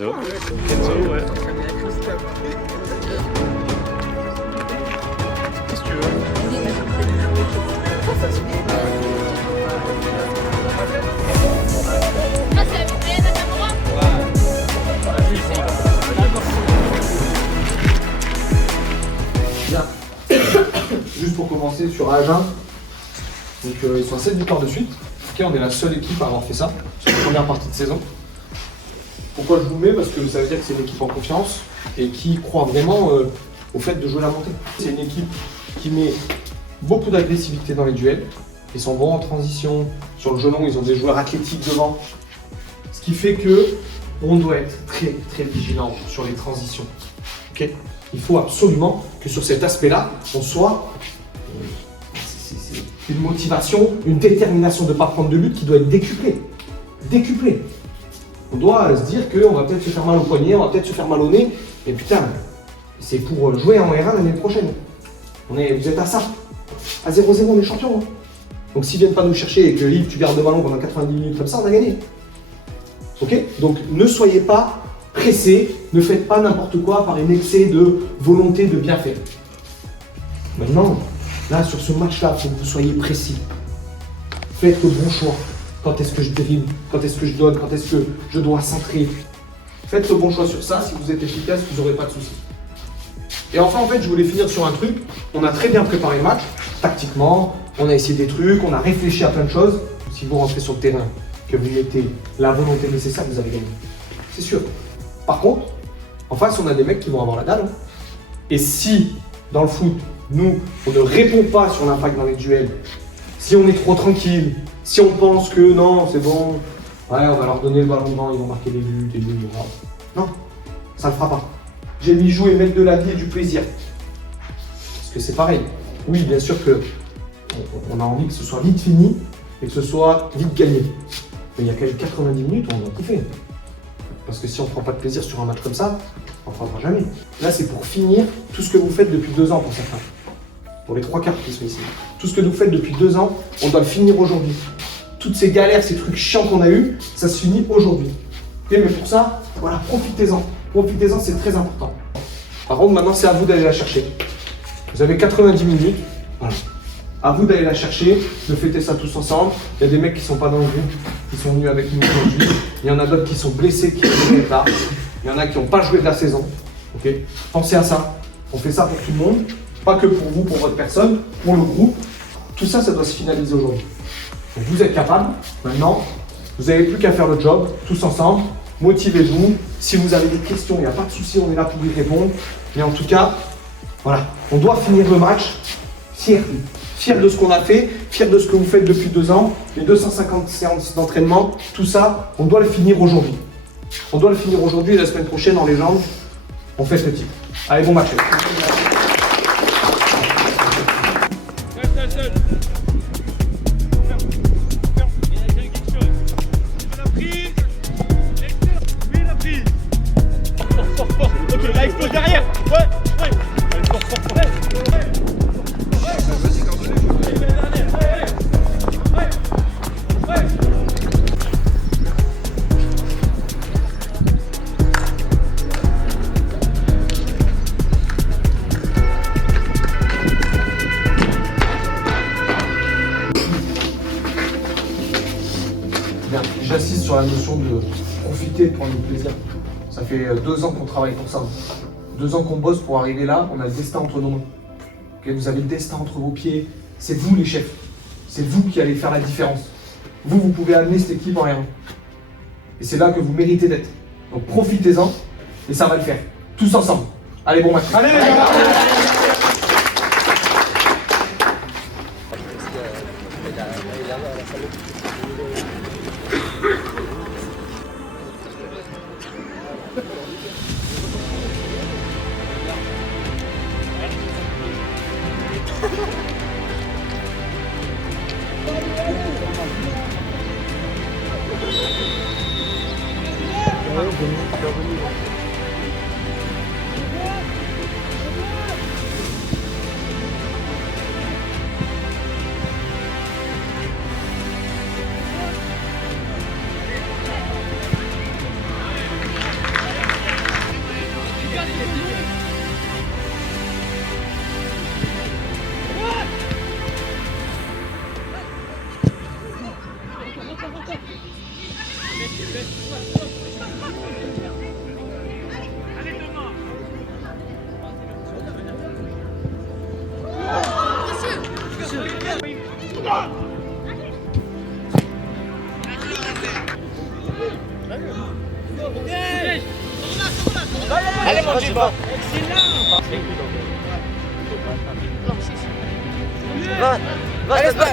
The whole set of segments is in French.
Kenzo, ouais. Qu'est-ce que tu veux? Bien. Juste pour commencer sur Agen, donc ils sont à 7 victoires de suite. Ok, on est la seule équipe à avoir fait ça sur la première partie de saison. Pourquoi je vous mets? Parce que ça veut dire que c'est une équipe en confiance et qui croit vraiment au fait de jouer la montée. C'est une équipe qui met beaucoup d'agressivité dans les duels. Ils sont bons en transition. Sur le genou, ils ont des joueurs athlétiques devant. Ce qui fait que on doit être très très vigilant sur les transitions. Ok, il faut absolument que sur cet aspect-là, on soit c'est une motivation, une détermination de ne pas prendre de but qui doit être décuplée. Décuplée. On doit se dire qu'on va peut-être se faire mal au poignet, on va peut-être se faire mal au nez, et putain, c'est pour jouer en R1 l'année prochaine. Vous êtes à ça. À 0-0, on est champion. Hein. Donc s'ils viennent pas nous chercher et que Yves, tu gardes le ballon pendant 90 minutes comme ça, on a gagné. Ok? Donc ne soyez pas pressés, ne faites pas n'importe quoi par un excès de volonté de bien faire. Maintenant, là, sur ce match-là, il faut que vous soyez précis. Faites le bon choix. Quand est-ce que je dribble? Quand est-ce que je donne? Quand est-ce que je dois centrer? Faites le bon choix sur ça. Si vous êtes efficace, vous n'aurez pas de soucis. Et enfin, en fait, je voulais finir sur un truc. On a très bien préparé le match, tactiquement. On a essayé des trucs, on a réfléchi à plein de choses. Si vous rentrez sur le terrain, que vous mettez la volonté nécessaire, vous allez gagner. C'est sûr. Par contre, en face, on a des mecs qui vont avoir la dalle. Hein. Et si, dans le foot, nous, on ne répond pas sur l'impact dans les duels, si on est trop tranquille, si on pense que non, c'est bon, ouais, on va leur donner le ballon devant, ils vont marquer des buts, et tout, non, ça ne le fera pas. J'aime y jouer, mettre de la vie et du plaisir. Parce que c'est pareil. Oui, bien sûr que on a envie que ce soit vite fini et que ce soit vite gagné. Mais il y a quand même 90 minutes où on a tout fait. Parce que si on ne prend pas de plaisir sur un match comme ça, on ne prendra jamais. Là, c'est pour finir tout ce que vous faites depuis 2 ans pour certains. Pour les 3 quarts qui sont ici. Tout ce que vous faites depuis 2 ans, on doit le finir aujourd'hui. Toutes ces galères, ces trucs chiants qu'on a eus, ça se finit aujourd'hui. Okay, mais pour ça, voilà, profitez-en. Profitez-en, c'est très important. Par contre, maintenant, c'est à vous d'aller la chercher. Vous avez 90 minutes. Voilà. À vous d'aller la chercher, de fêter ça tous ensemble. Il y a des mecs qui ne sont pas dans le groupe, qui sont venus avec nous aujourd'hui. Il y en a d'autres qui sont blessés, qui sont là. Il y en a qui n'ont pas joué de la saison. Okay, pensez à ça. On fait ça pour tout le monde. Pas que pour vous, pour votre personne, pour le groupe. Tout ça, ça doit se finaliser aujourd'hui. Donc vous êtes capables. Maintenant, vous n'avez plus qu'à faire le job, tous ensemble. Motivez-vous. Si vous avez des questions, il n'y a pas de souci, on est là pour y répondre. Mais en tout cas, voilà, on doit finir le match fier de ce qu'on a fait, fier de ce que vous faites depuis 2 ans. Les 250 séances d'entraînement, tout ça, on doit le finir aujourd'hui. On doit le finir aujourd'hui et la semaine prochaine en légende, on fait ce titre. Allez, bon match. Ok, là, explose derrière. Ouais, ouais. Allez, fort, fort, fort. Bien, j'insiste sur la notion de profiter, de prendre du plaisir. Ça fait 2 ans qu'on travaille pour ça. 2 ans qu'on bosse pour arriver là, on a le destin entre nos mains. Okay, vous avez le destin entre vos pieds, c'est vous les chefs. C'est vous qui allez faire la différence. Vous pouvez amener cette équipe en R1. Et c'est là que vous méritez d'être. Donc profitez-en et ça va le faire. Tous ensemble. Allez, bon match. Allez, les gars. margez pas. Va, laisse pas.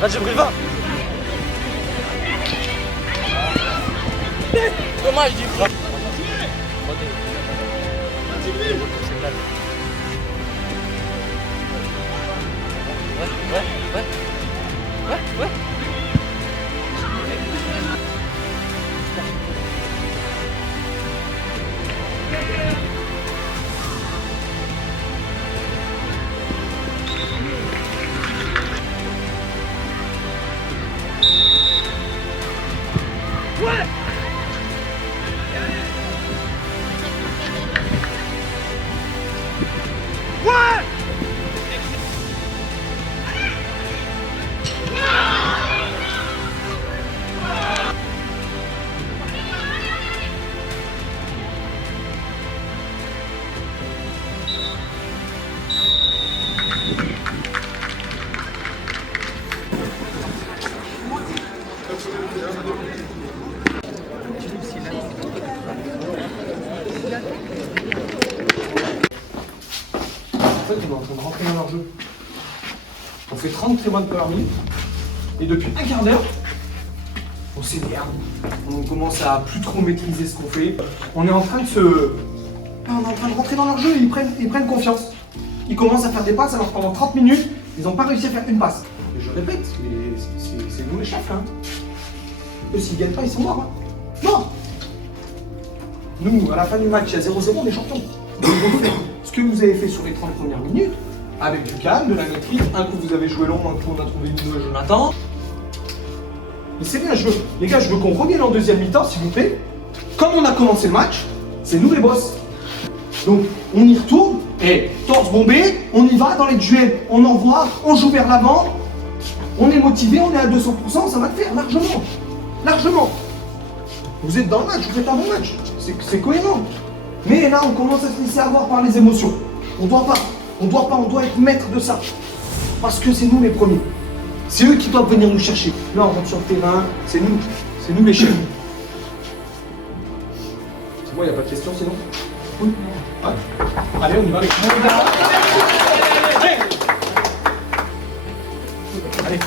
Va, Djibril, va. Dommage, Djibril. Ouais. En fait, on est en train de rentrer dans leur jeu. On fait 30 très bonnes premières minutes. Et depuis un quart d'heure, on s'énerve. On commence à plus trop maîtriser ce qu'on fait. On est en train de rentrer dans leur jeu et ils prennent confiance. Ils commencent à faire des passes alors que pendant 30 minutes, ils n'ont pas réussi à faire une passe. Et je répète, c'est nous les chefs. Hein. Eux, s'ils ne gagnent pas, ils sont morts. Hein. Morts. Nous, à la fin du match, il y a 0-0, on est champions. Donc, ce que vous avez fait sur les 30 premières minutes, avec du calme, de la maîtrise, un coup vous avez joué long, un coup on a trouvé Nino et Jonathan. Mais c'est bien, les gars, je veux qu'on revienne en deuxième mi-temps, s'il vous plaît. Comme on a commencé le match, c'est nous les boss. Donc, on y retourne, et torse bombé, on y va dans les duels, on envoie, on joue vers l'avant, on est motivé, on est à 200%, ça va le faire, largement. Largement. Vous êtes dans le match, vous faites un bon match, c'est cohérent. Mais là, on commence à se laisser avoir par les émotions. On doit être maître de ça. Parce que c'est nous les premiers. C'est eux qui doivent venir nous chercher. Là, on rentre sur le terrain, c'est nous les chefs. C'est bon, il n'y a pas de question sinon? Oui. Ouais. Allez, on y va. Allez.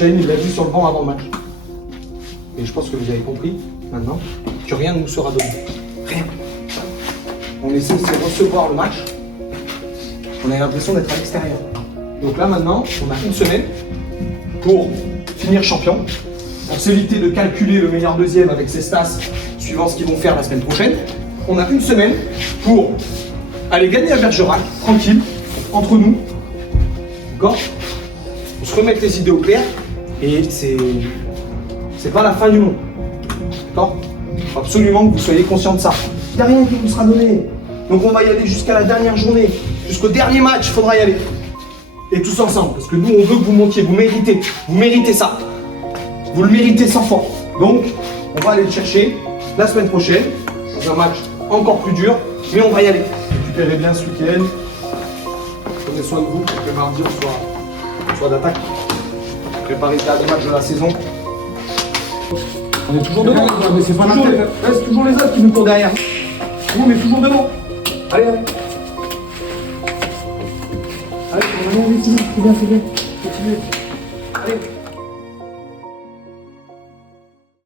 Shane, il l'a vu sur le banc avant le match. Et je pense que vous avez compris, maintenant, que rien ne nous sera donné. Rien. On est censé recevoir le match. On a l'impression d'être à l'extérieur. Donc là, maintenant, on a une semaine pour finir champion. Pour s'éviter de calculer le meilleur deuxième avec ses stats, suivant ce qu'ils vont faire la semaine prochaine. On a une semaine pour aller gagner à Bergerac, tranquille, entre nous. D'accord? On se remet les idées au clair. Et c'est pas la fin du monde. D'accord? Il faut absolument que vous soyez conscients de ça. Il n'y a rien qui vous sera donné. Donc on va y aller jusqu'à la dernière journée. Jusqu'au dernier match, il faudra y aller. Et tous ensemble. Parce que nous, on veut que vous montiez. Vous méritez. Vous méritez ça. Vous le méritez 100 fois. Donc, on va aller le chercher la semaine prochaine. Dans un match encore plus dur. Mais on va y aller. Récupérez bien ce week-end. Prenez soin de vous pour que mardi, on soit d'attaque. Préparez le dernier match de la saison. On est toujours devant, mais c'est pas toujours c'est toujours les autres qui nous courent derrière. Nous, on est toujours devant. Allez, allez. Allez, on va aller, c'est bien, c'est bien. Continuez. Allez.